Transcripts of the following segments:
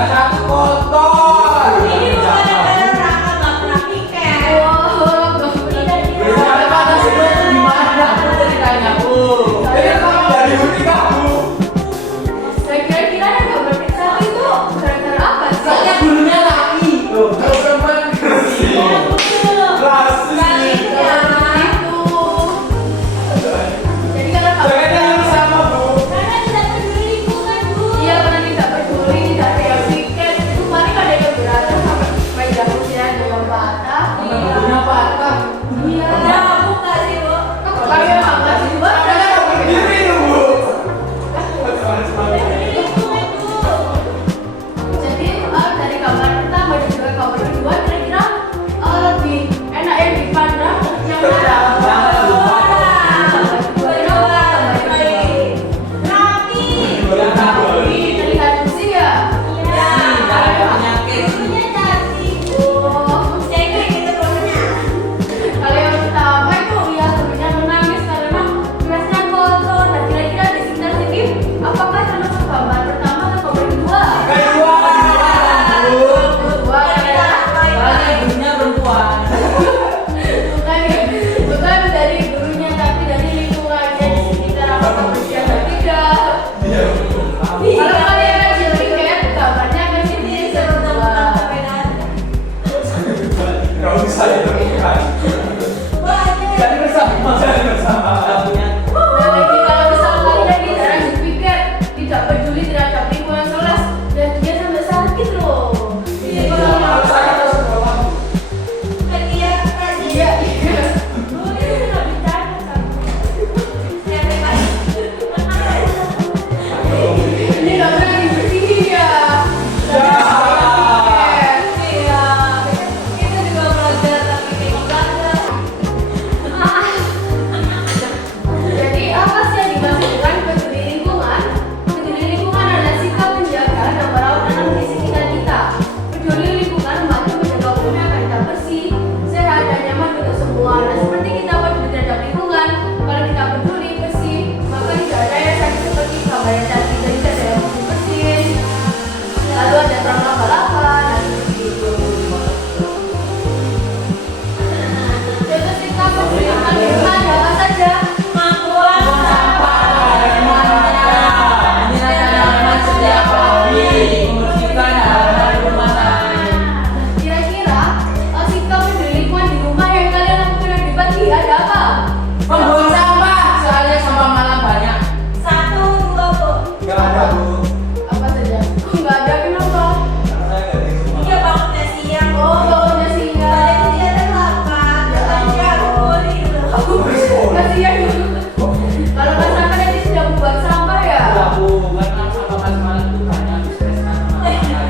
Yang satu kotor. Ini bukan gara-gara Raka nggak pernah piket. Bersama pada sebelum gimana aku ceritanya Bu? Jadi kamu dari Uni kamu? Saya kira-kira yang nggak berperiksa itu gara-gara apa sih? Soalnya gurunya laki. Tuh, kalau perempuan bersih. Rasis nih. Itu. Jadi karena kamu Jangan yang sama Bu. Karena tidak peduli lingkungan, Bu. iya karena tidak peduli, tidak ada yang piket. Itu kemarin ada yang keberatan sampai meja kursinya ada yang patah. Gurunya patah. Iya. Nah, buka sih, Bu. Kalian nggak kasih buat Makanya kamu berdiri tuh Bu. Peduli lingkungan, Bu. Jadi dari kamar pertama dan juga kamar kedua kira-kira lebih enak yang dipandang yang mana? Terlihat bersih ya? Kalau yang pertama itu ya sebenarnya menangis karena kelasnya kotor. Dan kira-kira di sekitar sini apakah termasuk kamar pertama atau kamar kedua? Kedua. Bu. Kedua ya. Soalnya gurunya perempuan. Bukan dari gurunya tapi dari lingkungannya di sekitar apakah bersih atau tidak. Kalau kalian aja piket kamarnya ke sini berdua. Gak usah ditemukan. Jadi bersama. Jadi bersama. Nah lagi kalau misal kalian di daerah piket tidak peduli terhadap lingkungan kelas dan dia sampai sakit loh. Kalau sakit harus bawa. Iya. Ini nggak pernah dibersihin ya. Jadi apa sih yang dimaksudkan peduli lingkungan? Peduli lingkungan adalah sikap menjaga dan merawat alam di sekitar kita. Peduli lingkungan membantu menjaga bumi agar tetap bersih, sehat dan nyaman untuk semua. Nah seperti kita peduli terhadap lingkungan, kalau kita peduli bersih, maka tidak ada yang sakit seperti kamar yang tadi jadi tidak ada yang bersih. Lalu ada terang laba-laba dan seperti itu. Contoh sikap peduli lingkungan ada apa saja? Kira-kira sikap peduli lingkungan di rumah yang kalian lakukan di pagi ada apa? Membuang sampah, soalnya sampah malam banyak. Gak ada Bu. Apa saja? Nggak ada kenapa? Karena saya gak di rumah. Oh, bangunnya siang. Kasihan dulu. Kalau masakan nanti sudah membuat sampah ya? Enggak Bu, karena sampah malam itu banyak distresskan sama kalian.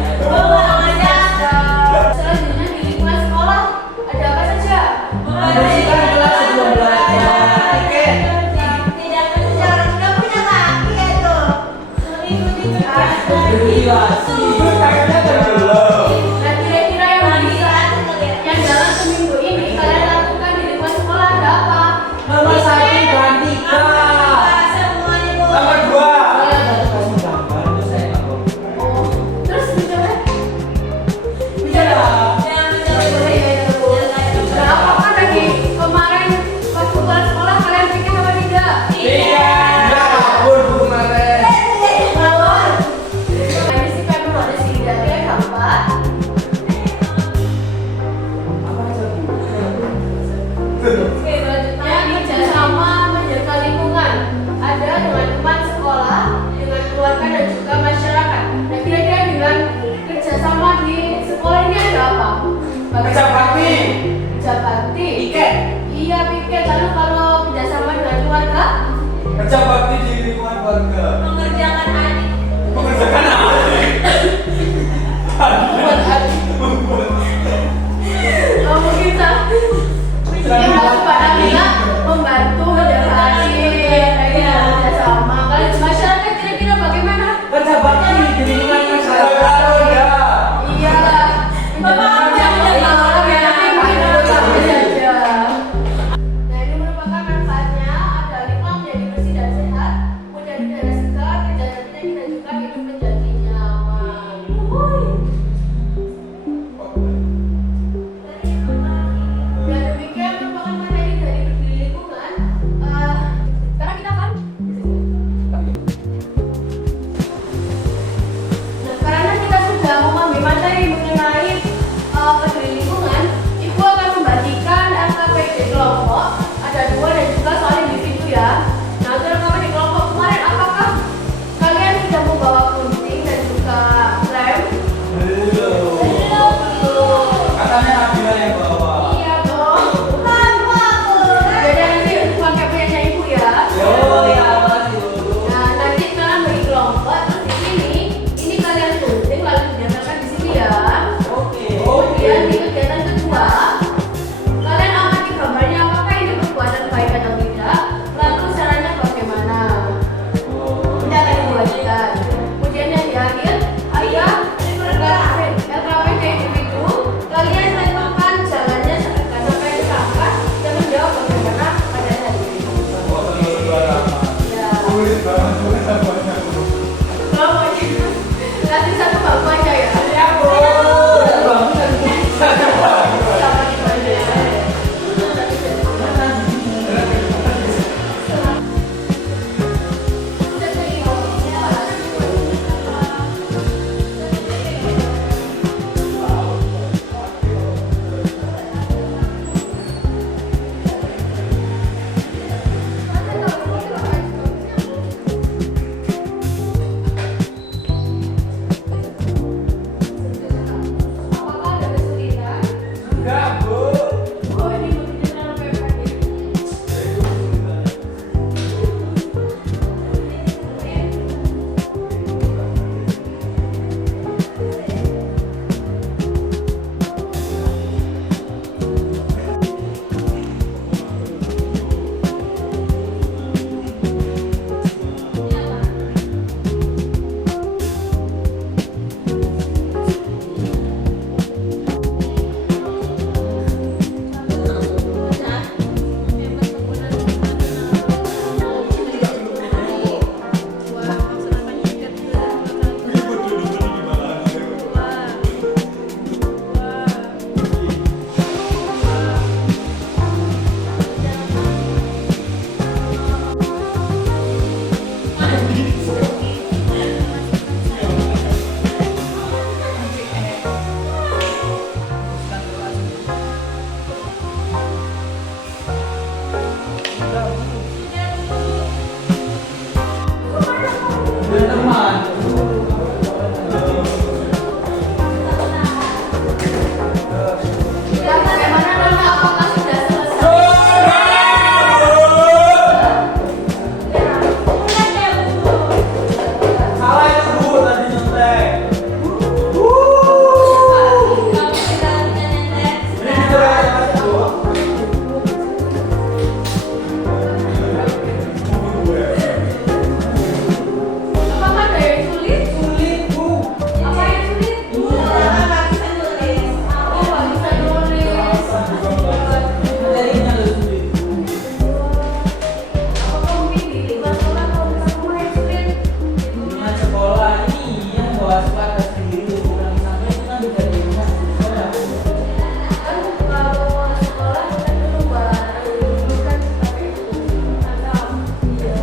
Selanjutnya di lingkungan sekolah ada apa saja? Bersihkan kelas sebelum belajar. Oke. Terus kayaknya tenggelam. Nah kira-kira yang dalam seminggu ini kalian lakukan di lingkungan sekolah ada apa? Nomor 1 dan 3. Nomor 2. Saya baru kasih gambar itu saya nggak bohong. Oh, terus bicara? Nah, apakah tadi kemarin waktu kelas sekolah kalian pikir apa tidak? Enggak kabur Bu kemarin. Nah, di sini kami ada sini dari yang keempat. Apa aja Bu? Oke, selanjutnya kerjasama menjaga lingkungan. Ada dengan teman sekolah, dengan keluarga dan juga masyarakat. Nah, kira-kira dengan kerjasama di sekolah ini ada apa? Kerja bakti. Kerja bakti. Piket. Iya, piket. Lalu kalau kerjasama dengan keluarga? Kerja bakti di lingkungan keluarga. Mengerjakan adik. Mengerjakan apa? Buat hati. Oh, mungkin salah. Yang lalu Pak Nabila membantu menjaga adik. Kayaknya kerjasama. Kalau di masyarakat kira-kira bagaimana? Kerja bakti di lingkungan masyarakat. Iya. Bapak aku yang menjaga orang ya. Nah ini merupakan manfaatnya ada lingkungan menjadi bersih dan sehat, mudah dipelihara segar, dan nantinya kita juga hidup menjadi Dan demikian merupakan materi dari peduli lingkungan. Sekarang kita akan. Nah, karena kita sudah memahami materi mengenai peduli lingkungan, Ibu akan membagikan LKPD kelompok. Ada 2 dan juga soal individu ya. Nah, untuk LKPD kelompok kemarin, apakah kalian sudah membawa gunting dan juga lem? Katanya Nabila yang bawa. Iya dong. Jadi nanti pakai punyanya Ibu ya. Yo, ya makasih dulu. Nah, nanti kalian bagi kelompok terus di sini, ini kalian gunting lalu dinyatakan di sini ya. Oke. Kemudian di kegiatan kedua, kalian amati gambarnya apakah ini perbuatan baik atau tidak, lalu caranya bagaimana. Ini akan dibuatkan. Kemudian yang di akhir ada LKPD individu. Kalian tentukan jalannya sampai ke sampah dan menjawab bagaimana pada hari ini. Oh, sembarangan. Ya. Sulit banget, sulit banget. Kelompoknya nanti satu bangku aja ya. Ya, Bro. Bang, Sama di baju ya. Apakah ada kesulitan? enggak, Bu. Oh, ini buktinya terlalu banyak. Teman. Ya, bagaimana Nona? Apakah sudah selesai? Salah itu, Bu, tadi nyontek. Ini kita kasih doang. Apakah ada yang sulit? Sulit, Bu. Apa yang sulit? Oh, nggak bisa nulis. Materinya lebih sulit. Apakah mungkin di lingkungan sekolah kalau misalnya kamu yang sulit? Lingkungan sekolah ini yang bawa sepatu sendiri bukan sampai itu kan bisa di rumah sekolah. Kan kalau sekolah kita dulu buat dulu kan pakai atau iya.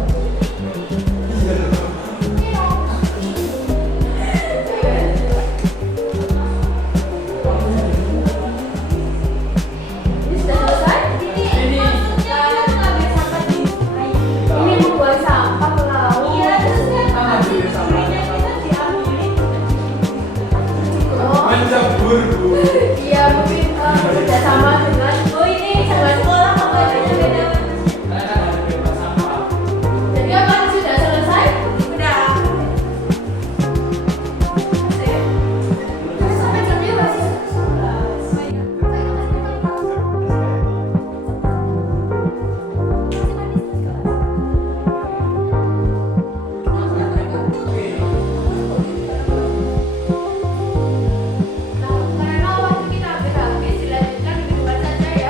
Ini sudah selesai? Ini Ini membuang sampah ke laut. sama diri sama. Oh, Mencampur, Bu. iya mungkin sudah sama dengan sekolah pembelajarannya beda. Karena kan ada bebas sampah. Jadi apa sudah selesai? Sampai jamnya masih 11. Nah, karena waktu kita hampir habis, dilanjutkan minggu depan saja ya.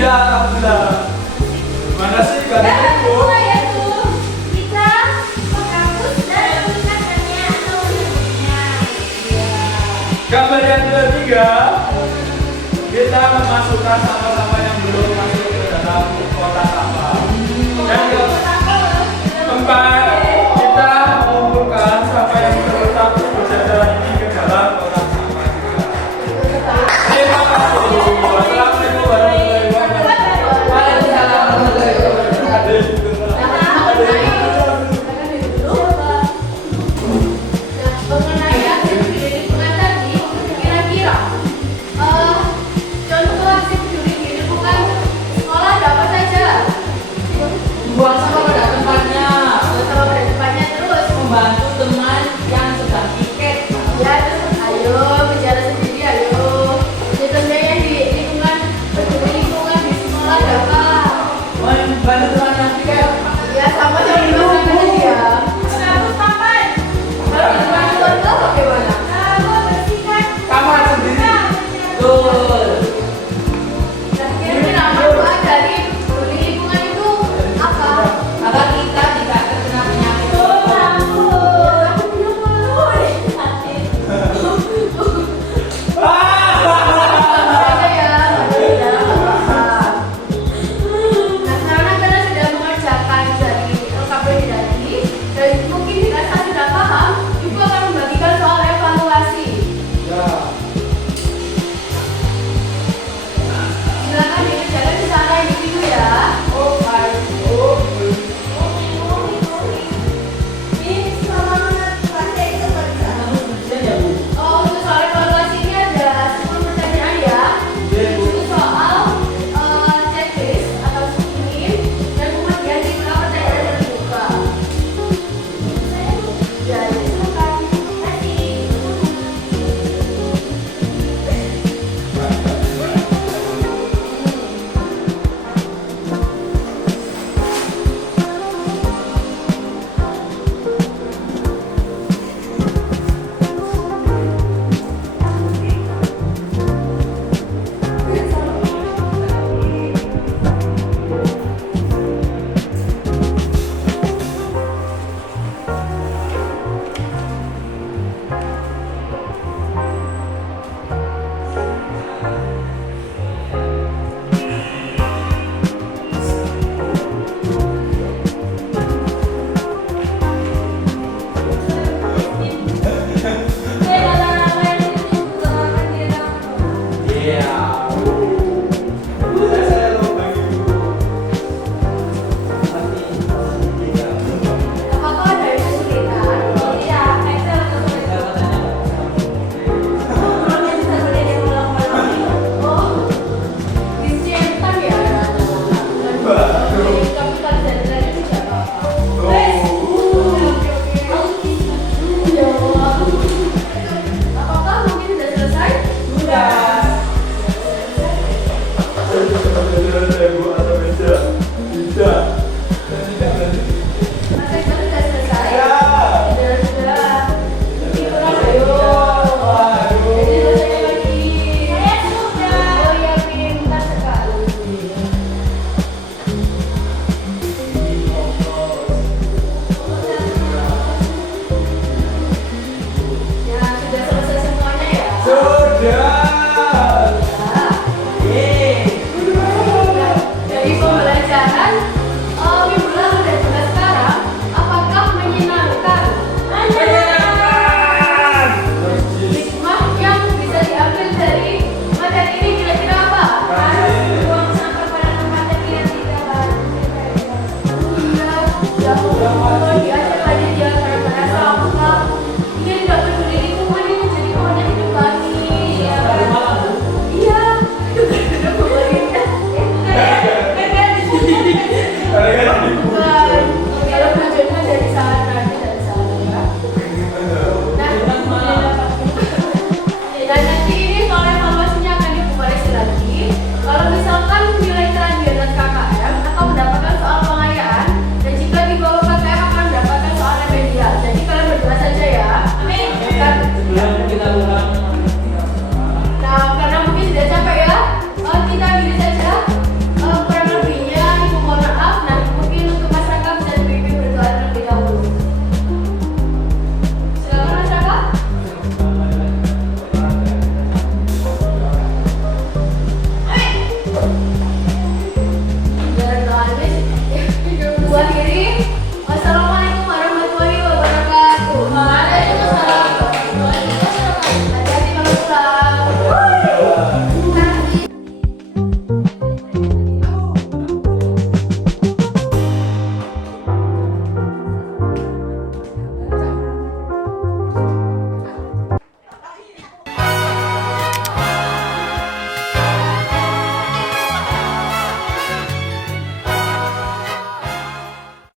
Tidak, alhamdulillah. Mana sih gak ada info? Ya tuh. Kita ke kampus dan mengingatkannya atau menyebutnya. Gambar yang ketiga, kita memasukkan sampah-sampah yang belum masuk ke dalam kotak sampah. Dan keempat,